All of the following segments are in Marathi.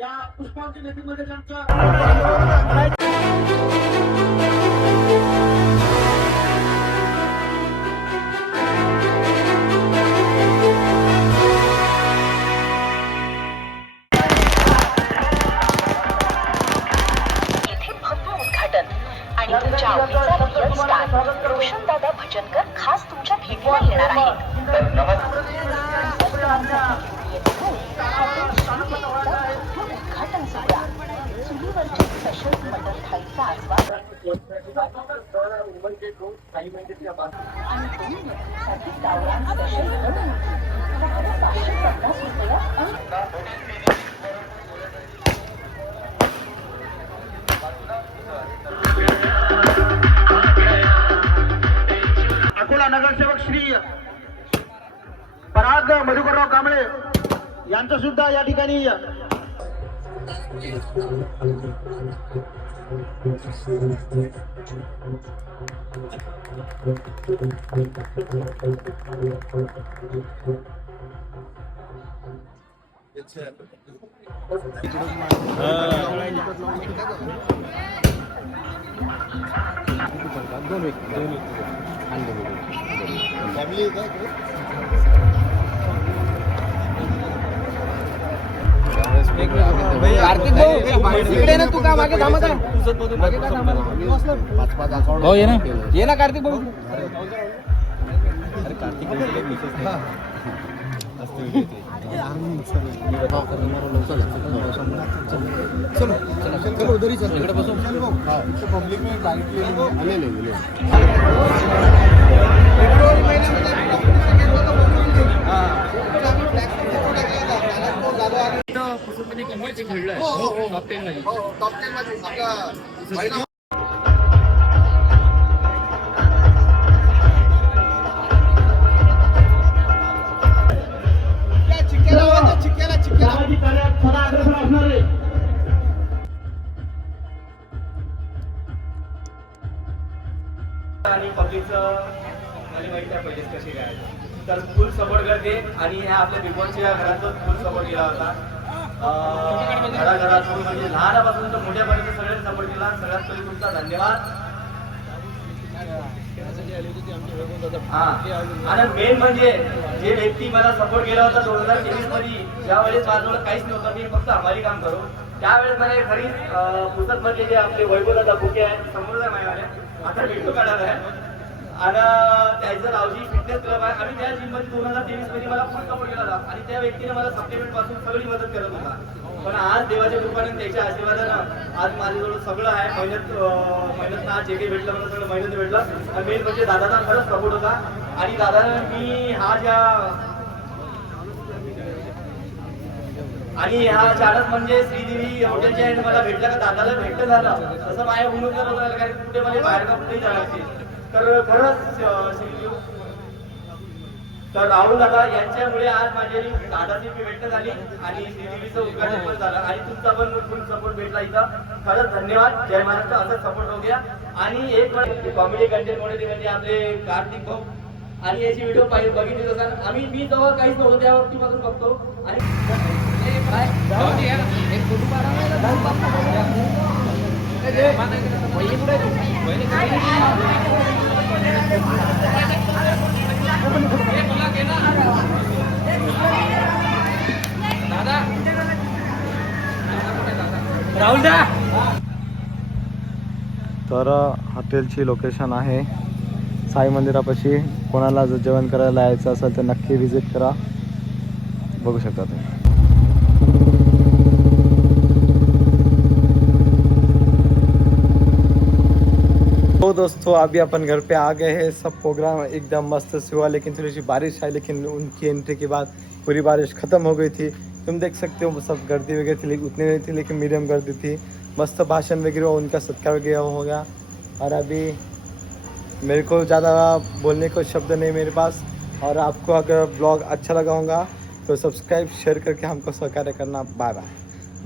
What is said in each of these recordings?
या पुष्पांच्या नदीमध्ये त्यांचं तुमच्या आवडीचा रिअल स्टार रोशन दादा भजनकर खास तुमच्या भेटीला येणार आहेत. उद्घाटन सोहळा चुलीवरच्या स्पेशल मटन थाळीचा आस्वाद आणि 2 व्यक्तींसाठी गावरान स्पेशल म्हणून 550 रुपये अकोला नगरसेवक श्री पराग मधुकरराव कांबळे यांचं सुद्धा या ठिकाणी कार्तिक भाऊ इकडे ना, तू का मागे थांबा का? हो ये ना कार्तिक भाऊ. अरे कार्तिक चलो उधर चलो, इकडे बसो. पब्लिक में आणि पब्लिकचं मला माहिती आहे पहिलेच कसे काय, तर फुल सपोर्ट करते. आणि ह्या आपल्या बिगबॉसच्या घरातून फुल सपोर्ट केला होता. घराघरातून म्हणजे लहानापासून तर मोठ्यापर्यंत सगळ्यांनी सपोर्ट केला. सगळ्यात पहिले तुमचा धन्यवाद. हा, आणि मेन म्हणजे जे व्यक्ती मला सपोर्ट केला होता 2023 मध्ये, ज्यावेळेस माझ्याजवळ काहीच नव्हतं, मी फक्त हमारी काम करू, त्यावेळेस मला खरी पुस्तक मध्ये जे आपले वैभवदादा बुके आहेत समोर माझ्यावाल्या आता भेटतो काढायला आहे. आणि त्याचं रावजी फिटनेस क्लब आहे. आणि त्या जिम मध्ये 2023 मध्ये मला फुल सपोर्ट केला होता. आणि त्या व्यक्तीने मला सप्लिमेंट पासून सगळी मदत करत होता. पण आज देवाच्या कृपेने त्याच्या आशीर्वादानं आज माझ्याजवळ सगळं आहे. मेहनत आज जे काही भेटलं मला सगळं मेहनत भेटलं. आणि मेन म्हणजे दादाचा खरंच सपोर्ट होता. आणि दादानं मी हा ज्या आणि हा चालक म्हणजे श्रीदेवी हॉटेलच्या आहे मला भेटलं का दादाला भेटलं झालं तसं माझ्या म्हणून करत होतं. कारण कुठे मला बाहेर का कुठेही जायचे तर खरंच श्रीदेवी तर राहुल दादा यांच्यामुळे आज माझी दादाची भेट झाली आणि श्रीदेवीचं उद्घाटन पण झालं. आणि तुमचा पण फुल सपोर्ट भेटला इथं. खरंच धन्यवाद. जय महाराष्ट्र. असं सपोर्ट हो गया. आणि एक कॉमेडी कंटेंट म्हणजे आपले कार्तिक भाऊ आणि याची व्हिडिओ बघितली असताना मी तेव्हा काहीच नव्हतं त्या वक्तीपासून बघतो. आणि तर हॉटेलची लोकेशन आहे साई मंदिरापाशी. कोणाला जर जेवण करायला यायचं असेल तर नक्की विजिट करा. बघू शकता तुम्ही. तो दोस्तों अभी अपन घर पे आ गए हैं. सब प्रोग्राम एकदम मस्त से हुआ, लेकिन थोड़ी सी बारिश आई. लेकिन उनकी एंट्री के बाद पूरी बारिश ख़त्म हो गई थी. तुम देख सकते हो सब गर्दी वगैरह थी, लेकिन उतनी नहीं थी, लेकिन मीडियम गर्दी थी. मस्त भाषण वगैरह उनका सत्कार वगैरह हो गया. और अभी मेरे को ज़्यादा बोलने को शब्द नहीं मेरे पास. और आपको अगर ब्लॉग अच्छा लगा होगा तो सब्सक्राइब शेयर करके हमको सहकार्य करना. Bye bye.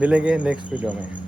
मिलेंगे नेक्स्ट वीडियो में.